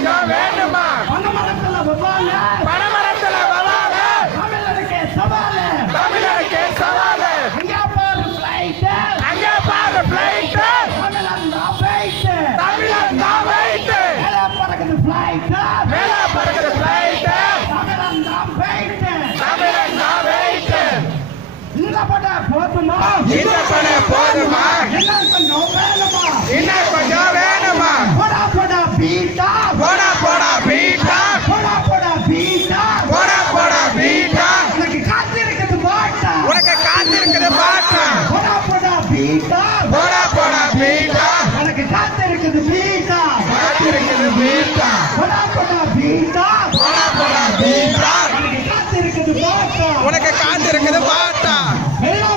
கொஞ்சம் வேணுமா பணமரத்துல வவால பணமரத்துல வவால தமிழனுக்கே சவால தமிழனுக்கே சவாலு அங்க பாரு ஃளைட் அங்க பாரு பிளைட் தமிழன் தான் வெயிட் தமிழன் தான் வெயிட் மேல பறக்குது ஃளைட் மேல பறக்குது பிளைட் தமிழன் தான் வெயிட் தமிழன் தான் வெயிட் இந்த பட போதுமா இந்த பண போதுமா என்ன கொஞ்சம் வேணுமா இன்னும் கொஞ்சம் வேணுமா போடா போடா பீட்டா போடா போடா பீட்டா போடா போடா பீட்டா போடா போடா பீட்டா உனக்கு காத்திருக்குது பாட்டா உனக்கு காத்திருக்குது பாட்டா போடா போடா பீட்டா போடா போடா பீட்டா உனக்கு காத்திருக்குது பீட்டா காத்திருக்குது பீட்டா போடா போடா பீட்டா போடா போடா பீட்டா உனக்கு காத்திருக்குது பாட்டா உனக்கு காத்திருக்குது பாட்டா